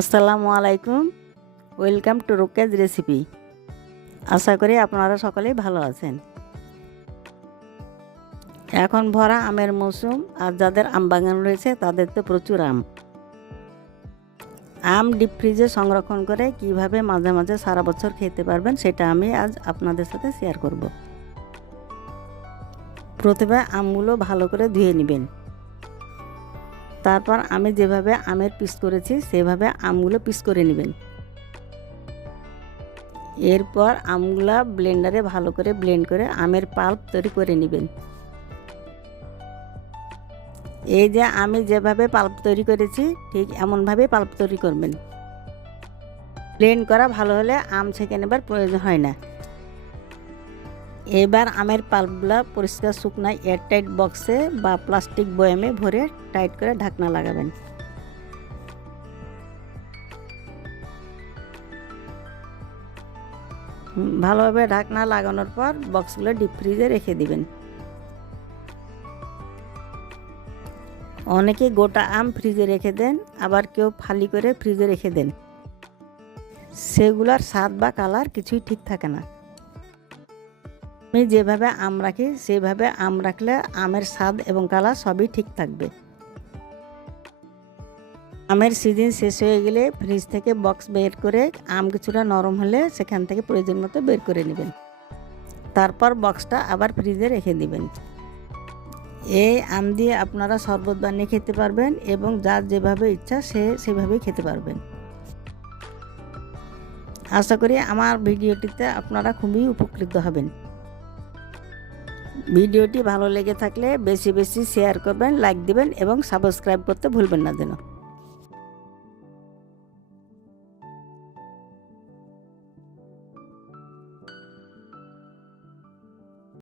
আসসালামু আলাইকুম। Welcome to রোকেজ রেসিপি আশা করি আপনারা সকলেই ভালো আছেন। এখন ভরা আমের মৌসুম, আর যাদের আম বাগান রয়েছে, তাদের তো প্রচুর আম। আম ডিপ ফ্রিজে সংরক্ষণ করে কীভাবে মাঝে মাঝে সারা বছর খেতে পারবেন, সেটা আমি আজ আপনাদের সাথে শেয়ার করব। প্রথমে আমগুলো ভালো করে ধুয়ে নেবেন। তারপর আমি যেভাবে আমের পিস করেছি, সেভাবে আমগুলো পিস করে নেবেন। এরপর আমগুলা ব্লেন্ডারে ভালো করে ব্লেন্ড করে আমের পাল্প তৈরি করে নেবেন। এই যে আমি যেভাবে পাল্প তৈরি করেছি, ঠিক এমনভাবে পাল্প তৈরি করবেন। ব্লেন্ড করা ভালো হলে আম ছেঁকে নেবার প্রয়োজন হয় না। এবার আমের পাল্পগুলা পরিষ্কার শুকনায় এয়ারটাইট বক্সে বা প্লাস্টিক বয়ামে ভরে টাইট করে ঢাকনা লাগাবেন। ভালোভাবে ঢাকনা লাগানোর পর বক্সগুলো ডিপ ফ্রিজে রেখে দিবেন। অনেকে গোটা আম ফ্রিজে রেখে দেন, আবার কেউ ফালি করে ফ্রিজে রেখে দেন। সেগুলার স্বাদ বা কালার কিছুই ঠিক থাকে না। আমি যেভাবে আম রাখি, সেভাবে আম রাখলে আমের স্বাদ এবং কালার সবই ঠিক থাকবে। আমের সিজন শেষ হয়ে গেলে ফ্রিজ থেকে বক্স বের করে আম কিছুটা নরম হলে সেখান থেকে প্রয়োজন মতো বের করে নেবেন। তারপর বক্সটা আবার ফ্রিজে রেখে দিবেন। এই আম দিয়ে আপনারা শরবত বানিয়ে খেতে পারবেন এবং যার যেভাবে ইচ্ছা সে সেভাবেই খেতে পারবেন। আশা করি আমার ভিডিওটিতে আপনারা খুবই উপকৃত হবেন। ভিডিওটি ভালো লেগে থাকলে বেশি বেশি শেয়ার করবেন লাইক দিবেন এবং সাবস্ক্রাইব করতে ভুলবেন না যেন।